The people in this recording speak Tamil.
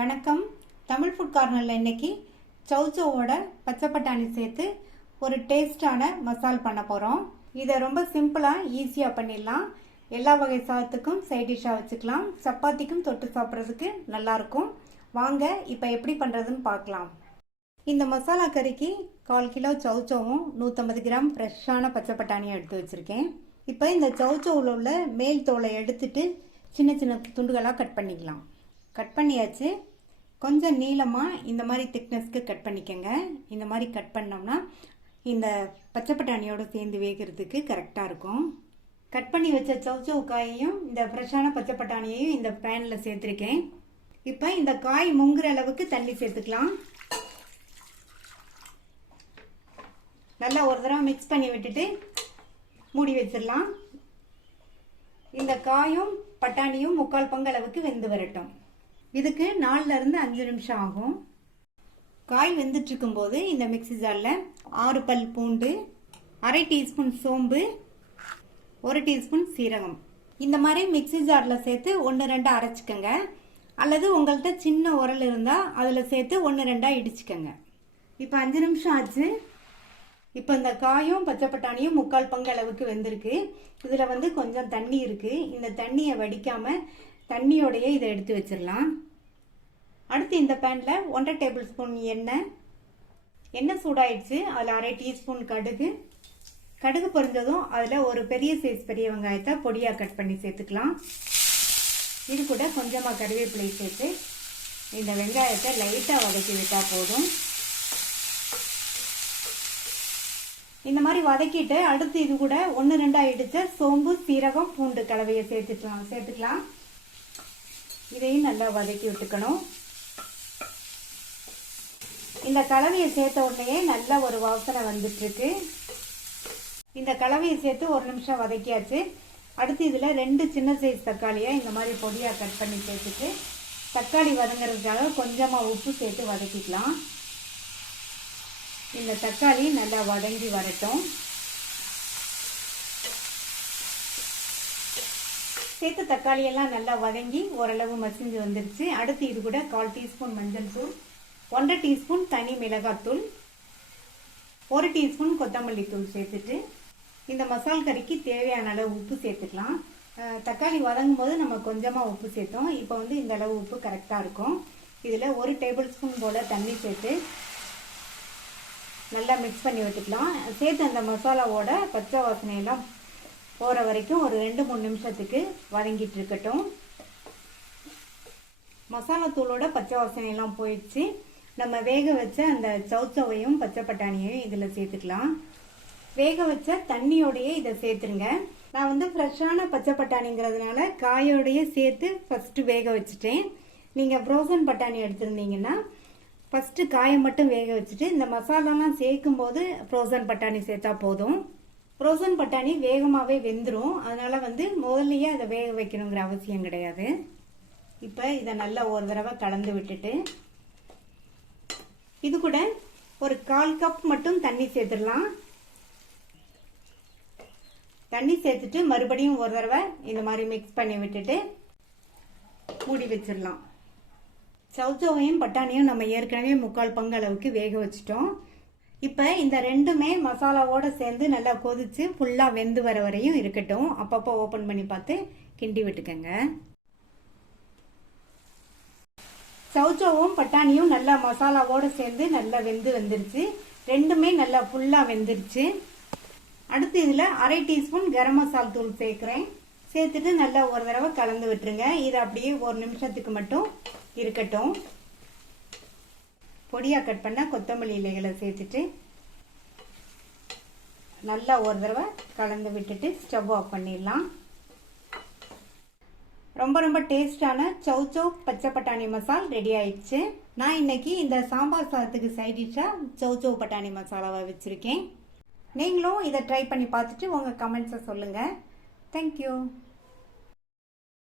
வணக்கம். தமிழ் ஃபுட் கார்னரில் இன்னைக்கு சௌச்சோவோட பச்சை பட்டாணி சேர்த்து ஒரு டேஸ்டான மசால் பண்ண போகிறோம். இதை ரொம்ப சிம்பிளாக ஈஸியாக பண்ணிடலாம். எல்லா வகை சாதத்துக்கும் சைட் டிஷ்ஷாக வச்சுக்கலாம். சப்பாத்திக்கும் தொட்டு சாப்பிட்றதுக்கு நல்லாயிருக்கும். வாங்க இப்போ எப்படி பண்ணுறதுன்னு பார்க்கலாம். இந்த மசாலா கறிக்கு 1/4 கிலோ சௌச்சோவும் 150 கிராம் ஃப்ரெஷ்ஷான பச்சை பட்டாணியும் எடுத்து வச்சுருக்கேன். இப்போ இந்த சௌச்சோவில் உள்ள மேல் தோலை எடுத்துட்டு சின்ன சின்ன துண்டுகளாக கட் பண்ணிக்கலாம். கட் பண்ணியாச்சு. கொஞ்சம் நீளமாக இந்த மாதிரி திக்னஸ்க்கு கட் பண்ணிக்கோங்க. இந்த மாதிரி கட் பண்ணோம்னா இந்த பச்சை பட்டாணியோடு சேர்ந்து வேகிறதுக்கு கரெக்டாக இருக்கும். கட் பண்ணி வச்ச சௌச்சோ காயையும் இந்த ஃப்ரெஷ்ஷான பச்சை பட்டாணியையும் இந்த பேனில் சேர்த்துருக்கேன். இப்போ இந்த காய் முங்குற அளவுக்கு தண்ணி சேர்த்துக்கலாம். நல்லா ஒரு தடவை மிக்ஸ் பண்ணி விட்டுட்டு மூடி வச்சிடலாம். இந்த காயும் பட்டாணியும் 3/4 பங்கு அளவுக்கு வெந்து வரட்டும். இதுக்கு 4 இருந்து 5 நிமிஷம் ஆகும். காய் வெந்துட்டு இருக்கும்போது இந்த மிக்ஸி ஜாரில் 6 பல் பூண்டு, 1/2 டீஸ்பூன் சோம்பு, 1 டீஸ்பூன் சீரகம் இந்த மாதிரி மிக்ஸி ஜாரில் சேர்த்து 1-2 அரைச்சிக்கோங்க. அல்லது உங்கள்கிட்ட சின்ன உரல் இருந்தால் அதில் சேர்த்து 1-2 இடிச்சுக்கோங்க. இப்போ 5 நிமிஷம் ஆச்சு. இப்போ இந்த காயும் பச்சை பட்டாணியும் 3/4 பங்கு அளவுக்கு வெந்திருக்கு. இதில் கொஞ்சம் தண்ணி இருக்குது. இந்த தண்ணியை வடிக்காமல் தண்ணியோடையே இதை எடுத்து வச்சிடலாம். அடுத்து இந்த பேனில் 1/2 டேபிள் ஸ்பூன் எண்ணெய் சூடாயிடுச்சு. அதில் 1/2 டீஸ்பூன் கடுகு பொரிஞ்சதும் அதில் ஒரு பெரிய சைஸ் பெரிய வெங்காயத்தை பொடியாக கட் பண்ணி சேர்த்துக்கலாம். இது கூட கொஞ்சமாக கறிவேப்பிலை சேர்த்து இந்த வெங்காயத்தை லைட்டாக வதக்கி விட்டால் போதும். இந்த மாதிரி வதக்கிட்டு அடுத்து இது கூட 1-2 இடிச்ச சோம்பு, சீரகம், பூண்டு கலவையை சேர்த்துக்கலாம். இதையும் நல்லா வதக்கி விட்டுக்கணும். இந்த கலவையை சேர்த்த உடனே நல்ல ஒரு வாசனை வந்துட்டு இருக்கு. இந்த கலவையை சேர்த்து 1 நிமிஷம் வதக்கியாச்சு. அடுத்து இதில் 2 சின்ன சைஸ் தக்காளியை இந்த மாதிரி பொடியாக கட் பண்ணி சேர்த்துட்டு தக்காளி வதங்கிறதுக்காக கொஞ்சமாக உப்பு சேர்த்து வதக்கிக்கலாம். இந்த தக்காளி நல்லா வதங்கி வரட்டும். சேர்த்து தக்காளி எல்லாம் நல்லா வதங்கி ஓரளவு மசிஞ்சு வந்துருச்சு. அடுத்து இது கூட 1/4 டீஸ்பூன் மஞ்சள் தூள், 1/2 டீஸ்பூன் தனி மிளகாத்தூள், 1 டீஸ்பூன் கொத்தமல்லி தூள் சேர்த்துட்டு இந்த மசால் கறிக்கு தேவையான அளவு உப்பு சேர்த்துக்கலாம். தக்காளி வதங்கும் போது நம்ம கொஞ்சமாக உப்பு சேர்த்தோம். இப்போ இந்த அளவு உப்பு கரெக்டாக இருக்கும். இதில் 1 டேபிள் ஸ்பூன் போல் தண்ணி சேர்த்து நல்லா மிக்ஸ் பண்ணி விட்டுக்கலாம். சேர்த்து அந்த மசாலாவோட பச்சை வாசனையெல்லாம் போகிற வரைக்கும் ஒரு 2-3 நிமிஷத்துக்கு வதங்கிட்டு இருக்கட்டும். மசாலா தூளோட பச்சை வாசனையெல்லாம் போயிடுச்சு. நம்ம வேக வச்ச அந்த சௌச்சோவையும் பச்சை பட்டாணியையும் இதில் சேர்த்துக்கலாம். வேக வச்ச தண்ணியோடையே இதை சேர்த்துருங்க. நான் ஃப்ரெஷ்ஷான பச்சை பட்டாணிங்கிறதுனால காயோடையே சேர்த்து ஃபஸ்ட்டு வேக வச்சுட்டேன். நீங்கள் ஃப்ரோசன் பட்டாணி எடுத்துருந்தீங்கன்னா ஃபஸ்ட்டு காயை மட்டும் வேக வச்சுட்டு இந்த மசாலாலாம் சேர்க்கும் போது ஃப்ரோசன் பட்டாணி சேர்த்தா போதும். ஃப்ரோசன் பட்டாணி வேகமாகவே வெந்துடும். அதனால் முதல்லையே அதை வேக வைக்கணுங்கிற அவசியம் கிடையாது. இப்போ இதை நல்லா ஒரு தடவை கலந்து விட்டுட்டு இது கூட ஒரு 1/4 கப் மட்டும் தண்ணி சேர்த்துடலாம். தண்ணி சேர்த்துட்டு மறுபடியும் ஒரு தடவை இந்த மாதிரி மிக்ஸ் பண்ணி விட்டுட்டு மூடி வச்சிடலாம். சௌச்சோவையும் பட்டாணியும் நம்ம ஏற்கனவே 3/4 பங்கு அளவுக்கு வேக வச்சிட்டோம். இப்போ இந்த ரெண்டுமே மசாலாவோட சேர்ந்து நல்லா கொதிச்சு ஃபுல்லாக வெந்து வர வரையும் இருக்கட்டும். அப்பப்போ ஓப்பன் பண்ணி பார்த்து கிண்டி விட்டுக்கங்க. சௌச்சோவும் பட்டாணியும் நல்லா மசாலாவோட சேர்ந்து நல்லா வெந்து வந்துருச்சு. ரெண்டுமே நல்லா ஃபுல்லாக வெந்துருச்சு. அடுத்து இதில் 1/2 டீஸ்பூன் கரம் மசால் தூள் சேர்க்குறேன். சேர்த்துட்டு நல்லா ஒரு தடவை கலந்து விட்டுருங்க. இது அப்படியே 1 நிமிஷத்துக்கு மட்டும் இருக்கட்டும். பொடியாக கட் பண்ண கொத்தமல்லி இலைகளை சேர்த்துட்டு நல்லா ஒரு தடவை கலந்து விட்டுட்டு ஸ்டவ் ஆஃப் பண்ணிடலாம். ரொம்ப டேஸ்டான சௌச்சோ பச்சை பட்டாணி மசால் ரெடி ஆயிடுச்சு. நான் இன்னைக்கு இந்த சாம்பார் சாதத்துக்கு சைட் டிஷ்ஷாக சௌச்சோ பட்டாணி மசாலாவை வச்சுருக்கேன். நீங்களும் இதை ட்ரை பண்ணி பார்த்துட்டு உங்கள் கமெண்ட்ஸை சொல்லுங்கள். தேங்க்யூ.